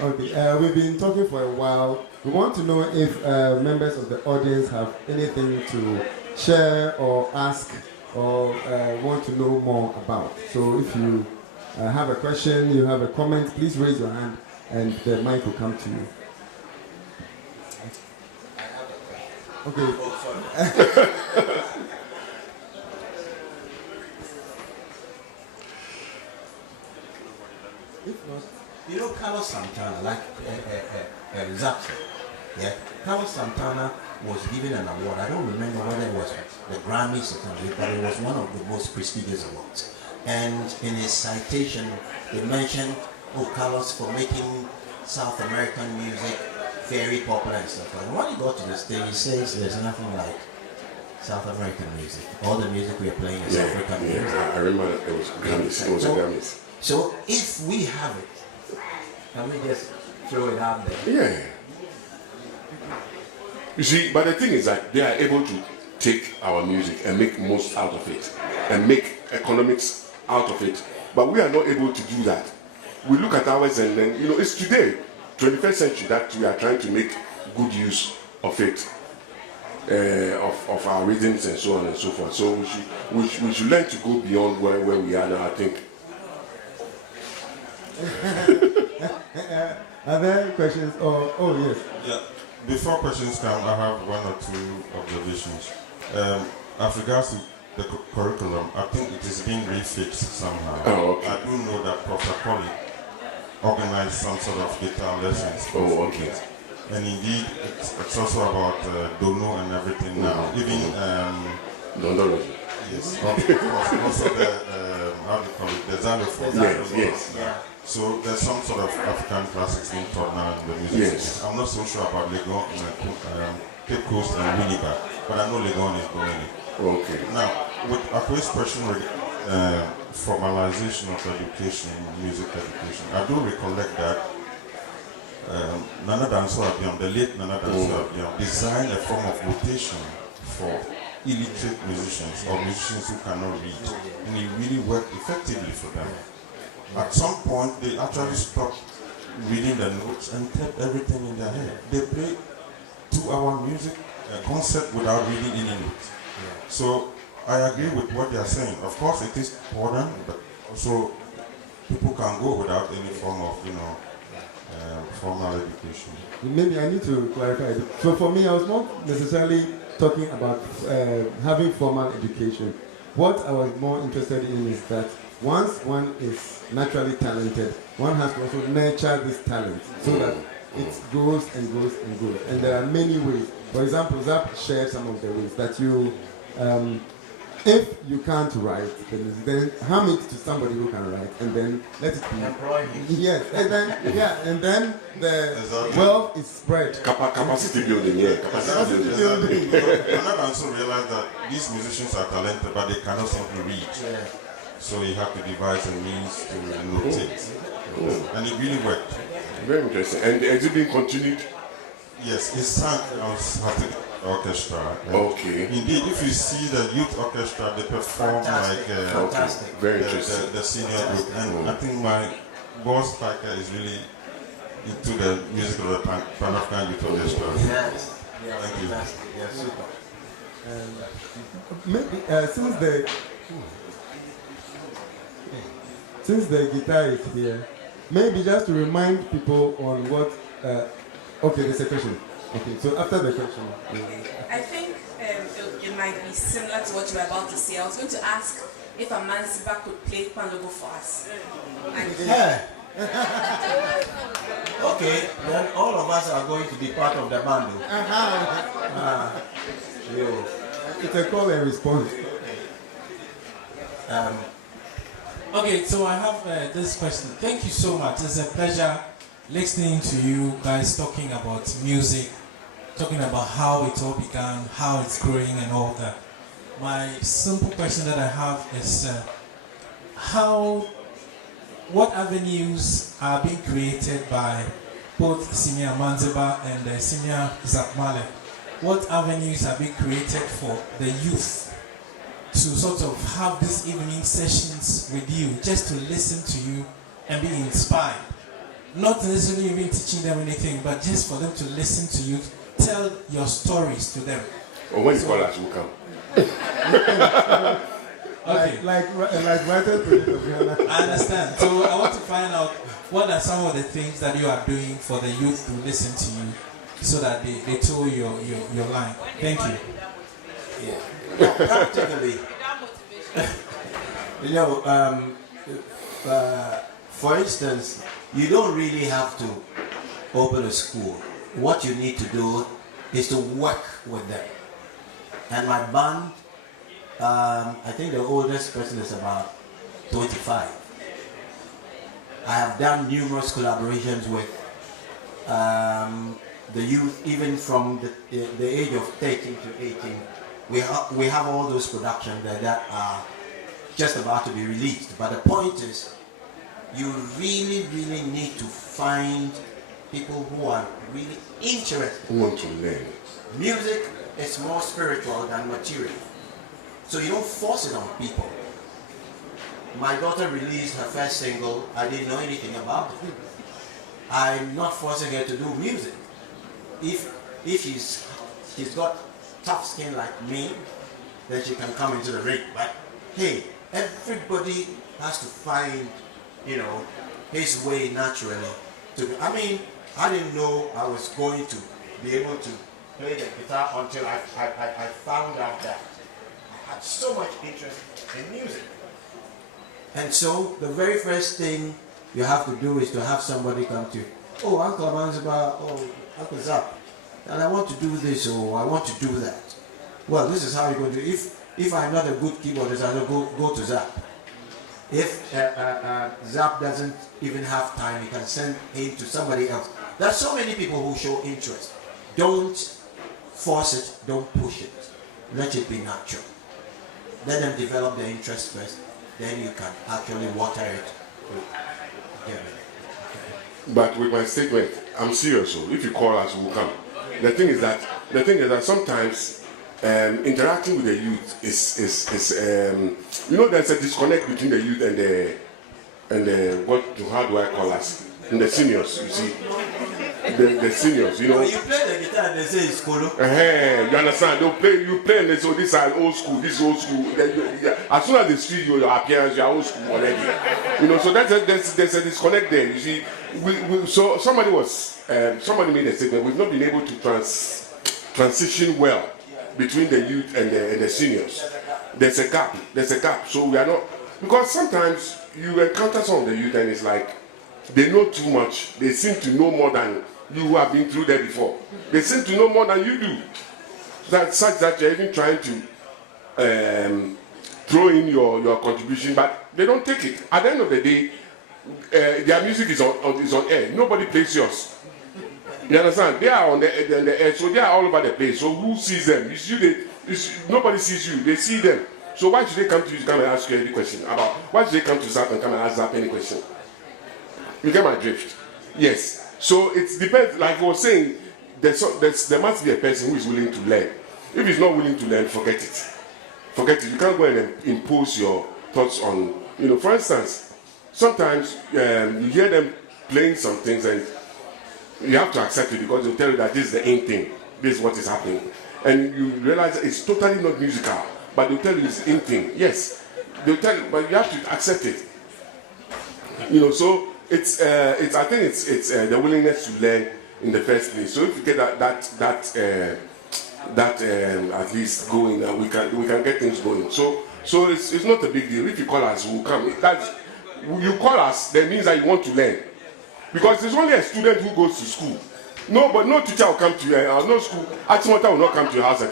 Okay, we've been talking for a while. We want to know if members of the audience have anything to share or ask or want to know more about. So if you have a question, you have a comment, please raise your hand and the mic will come to you. Okay. Carlos Santana, like Zapp, Carlos Santana was given an award. I don't remember whether it was the Grammys or something, but it was one of the most prestigious awards. And in his citation, they mentioned Carlos for making South American music very popular and stuff. And when he got to the stage, he says there's nothing like South American music. All the music we are playing is African music. I remember it was Grammys. It was a Grammys. So if we have it, can we just throw it out there? Yeah. You see, but the thing is that they are able to take our music and make most out of it and make economics out of it. But we are not able to do that. We look at ours and then, it's today, 21st century, that we are trying to make good use of it. of our rhythms and so on and so forth. So we should learn to go beyond where we are now, I think. Are there questions? Oh yes. Yeah. Before questions come, I have one or two observations. As regards to the curriculum, I think it is being refixed somehow. Oh, okay. I do know that Professor Polly organized some sort of guitar lessons. Oh, okay. And indeed, it's also about Dono and everything now. Even Dondology. yes, of course, also the how do you call it, the xylophone. Yes. Yeah. So there's some sort of African classics being taught now in the music. Yes. I'm not so sure about Legon, Cape Coast and Winnipeg, but I know Legon is going in. Okay. Now, with Akoi's question, formalization of education, music education, I do recollect that Nana Danso Abiam, the late Nana Danso Abiam, designed a form of rotation for illiterate musicians or musicians who cannot read, and it really worked effectively for them. At some point, they actually stopped reading the notes and kept everything in their head. They play 2-hour music concert without reading any notes. So I agree with what they are saying. Of course, it is important, but also people can go without any form of, formal education. Maybe I need to clarify. So for me, I was not necessarily talking about having formal education. What I was more interested in is that once one is naturally talented, one has to also nurture this talent so that it grows and grows and grows. And there are many ways. For example, Zapp shared some of the ways that you, if you can't write, then hand it to somebody who can write, and then let it be. Employ him. Yes, and then the wealth is spread. Capacity building, yeah. Capacity building. And I also realized that these musicians are talented, but they cannot simply read. Yeah. So you have to devise a means to notate. And it really worked. Very interesting. And the exhibit continued? Yes, it sang at orchestra. Okay. Indeed, if you see the youth orchestra, they perform Fantastic. Very interesting. the senior group. And I think my boss Spiker is really into the music of the Pan-African Youth Orchestra. Yes. Yeah, Thank you. fantastic. Yeah, super. Maybe since the guitar is here, maybe just to remind people on what. Okay, there's a question. Okay, so after the question. I think it might be similar to what you were about to say. I was going to ask if Amandzeba could play Panlogo for us. Yeah. Okay, then all of us are going to be part of the band. It's a call and response. Okay, so I have this question. Thank you so much. It's a pleasure listening to you guys talking about music, talking about how it all began, how it's growing and all that. My simple question that I have is what avenues are being created by both Senior Amandzeba and Senior Zapp Mallet? What avenues are being created for the youth to sort of have these evening sessions with you, just to listen to you and be inspired? Not necessarily even teaching them anything, but just for them to listen to you, tell your stories to them. Or when the callers will come. Okay. Like writers. I understand. So I want to find out what are some of the things that you are doing for the youth to listen to you so that they toe your line. Thank you. Yeah. Practically, for instance, you don't really have to open a school. What you need to do is to work with them. And my band, I think the oldest person is about 25. I have done numerous collaborations with the youth, even from the age of 13 to 18. We have all those productions that are just about to be released. But the point is, you really, really need to find people who are really interested. Who want to learn. Music is more spiritual than material. So you don't force it on people. My daughter released her first single. I didn't know anything about it. I'm not forcing her to do music. If she's got tough skin like me, then she can come into the ring. But hey, everybody has to find, his way naturally. I mean, I didn't know I was going to be able to play the guitar until I found out that I had so much interest in music. And so the very first thing you have to do is to have somebody come to you. Oh, Uncle Amandzeba, oh, Uncle Zapp, and I want to do this or I want to do that. Well, this is how you're going to do it. If I'm not a good keyboardist, I will go to Zapp. If Zapp doesn't even have time, you can send him to somebody else. There are so many people who show interest. Don't force it, don't push it. Let it be natural. Let them develop their interest first, then you can actually water it. But with my statement, I'm serious. So if you call us, we'll come. The thing is that sometimes interacting with the youth is there's a disconnect between the youth and the how do I call us? And the seniors, you see. The seniors, You play the guitar and they say it's cool. You understand? You play and they say, this is old school, this is old school. As soon as they see your appearance, you are old school already. So there's a disconnect there. You see, so somebody made a statement. We've not been able to transition well between the youth and the seniors. There's a gap. So we are not, because sometimes you encounter some of the youth and it's like they know too much. They seem to know more than you who have been through there before. They seem to know more than you do. Such that you're even trying to throw in your contribution, but they don't take it. At the end of the day, their music is on air. Nobody plays yours. You understand? They are on the air, so they are all over the place. So who sees them? Nobody sees you. They see them. So why should they come to you to come and ask you any question about? Why should they come to Zapp and come and ask Zapp any question? You get my drift? Yes. So it depends. Like I was saying, there must be a person who is willing to learn. If he's not willing to learn, forget it. Forget it. You can't go and impose your thoughts on. For instance, sometimes you hear them playing some things and you have to accept it because they'll tell you that this is the end thing. This is what is happening. And you realize that it's totally not musical, but they'll tell you it's the end thing. Yes. They'll tell you, but you have to accept it. So it's I think it's the willingness to learn in the first place. So if you get that at least going, we can get things going. So it's not a big deal. If you call us, we'll come. You call us, that means that you want to learn. Because there's only a student who goes to school. But no teacher will come to you. No school. Achimota will not come to your house and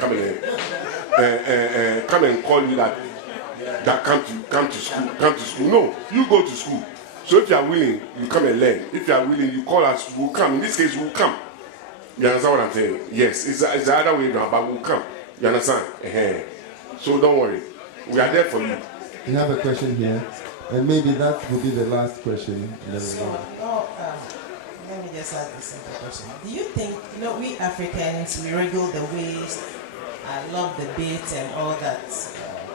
come and call you that come to school. No, you go to school. So if you are willing, you come and learn. If you are willing, you call us, we'll come. In this case, we'll come. You understand what I'm saying? Yes, it's the other way around, but we'll come. You understand? So don't worry. We are there for you. We have a question here, and maybe that will be the last question. Let me just ask this simple question. Do you think, we Africans, we wriggle the waist, I love the beat and all that.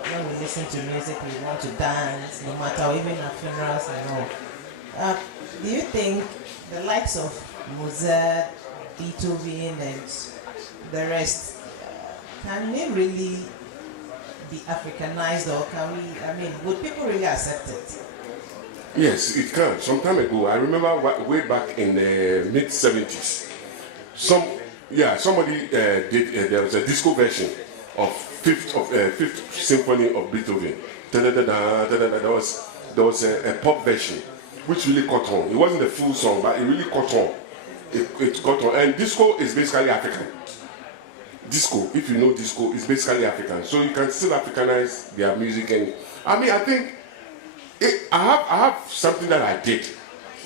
When we listen to music, we want to dance, no matter, even at funerals and all. Do you think the likes of Mozart, Beethoven, and the rest, can they really be Africanized, or would people really accept it? Yes, it can. Some time ago, I remember way back in the mid-70s, somebody did, there was a disco version of Fifth Symphony of Beethoven. There was a pop version, which really caught on. It wasn't a full song, but it really caught on. It caught on. And disco is basically African. Disco, if you know disco, is basically African. So you can still Africanize their music. And I think I have something that I did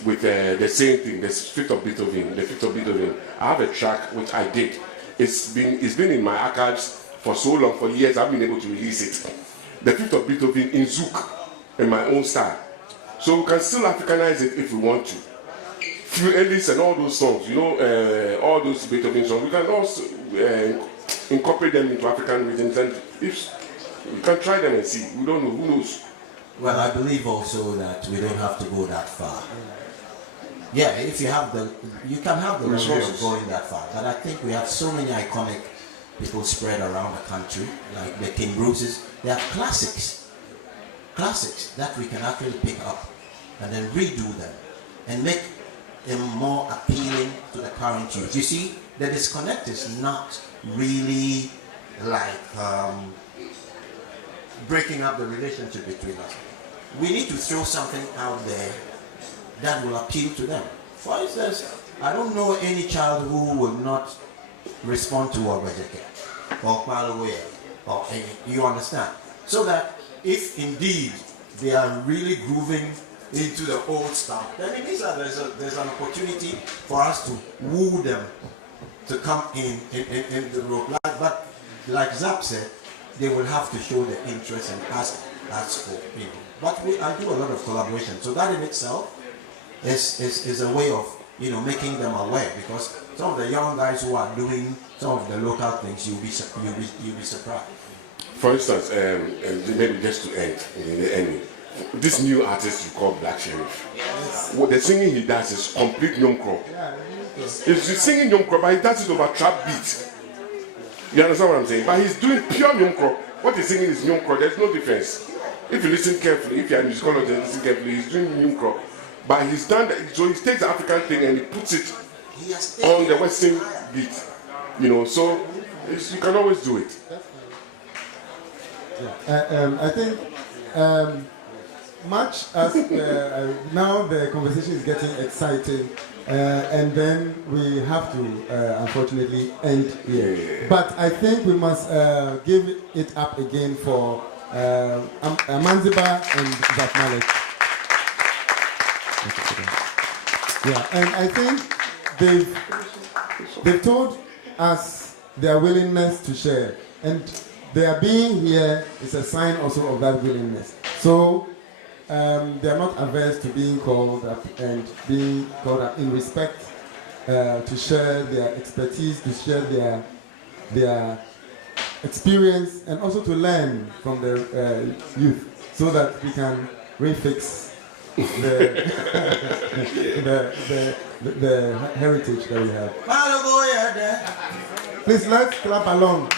with the same thing, the Fifth of Beethoven. I have a track which I did. It's been in my archives for so long, for years. I've been able to release it. The Fifth of Beethoven in Zouk, in my own style. So we can still Africanize it if we want to. Through Ellis and all those songs, all those Beethoven songs, we can also incorporate them into African rhythms, and if we can try them and see. We don't know, who knows? Well, I believe also that we don't have to go that far. Yeah, if you can have the luxury of going that far. But I think we have so many iconic people spread around the country, like the King Bruces. They are classics that we can actually pick up and then redo them and make them more appealing to the current youth. You see, the disconnect is not really like breaking up the relationship between us. We need to throw something out there that will appeal to them. For instance, I don't know any child who will not respond to Obejeke or Kwalowe, or you understand. So that if indeed they are really grooving into the old stuff, then it means that there's an opportunity for us to woo them to come in the rope. But like Zapp said, they will have to show the interest and ask for people. But I do a lot of collaboration, so that in itself is a way of making them aware, because some of the young guys who are doing some of the local things, you'll be surprised. For instance, maybe just to end in the ending, this new artist you call Black Sheriff. Yes. What the singing he does is complete Nyomkro. He's singing Nyomkro, but he does it over trap beat. You understand what I'm saying? But he's doing pure Nyomkro. What he's singing is Nyomkro. There's no difference. If you listen carefully, if you're a musicologist and listen carefully, he's doing Nyomkro. But he's done that, so he takes the African thing and he puts it on the Western beat. So you can always do it. Yeah. I think much as now the conversation is getting exciting, and then we have to unfortunately end here. Yeah. But I think we must give it up again for Amandzeba and Zapp Mallet. Yeah, and I think they've told us their willingness to share, and their being here is a sign also of that willingness. So they are not averse to being called up and being called up in respect to share their expertise, to share their experience, and also to learn from the youth, so that we can refix the heritage that we have. Please, let's clap along.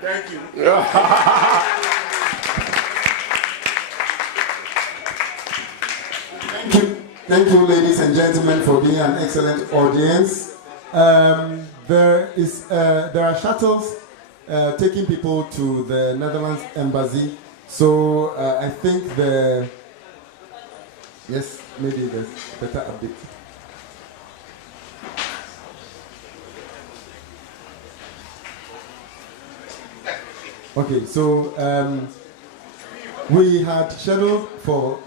Thank you. Thank you, ladies and gentlemen, for being an excellent audience. There are shuttles taking people to the Netherlands embassy. So I think yes, maybe there's better update. Okay, so we had scheduled for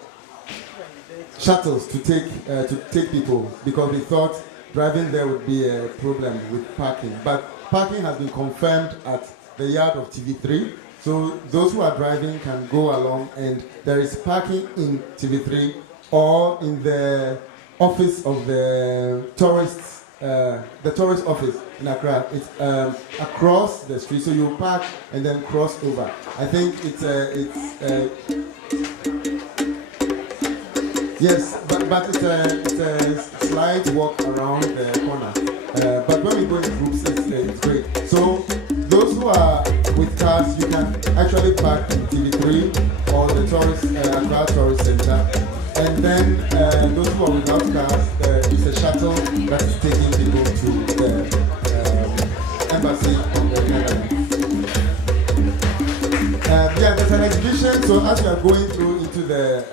shuttles to take people, because we thought driving there would be a problem with parking. But parking has been confirmed at the yard of TV3. So those who are driving can go along, and there is parking in TV3 or in the office of the tourist office in Accra. It's across the street, so you park and then cross over. I think yes, but it's a slight walk around the corner. But when we go in groups, it's great. So those who are with cars, you can actually park in TV3 or the Accra Tourist Center. And then those who are without cars, it's a shuttle that is taking people to the embassy of the Netherlands. Yeah, there's an exhibition. So as we are going through into the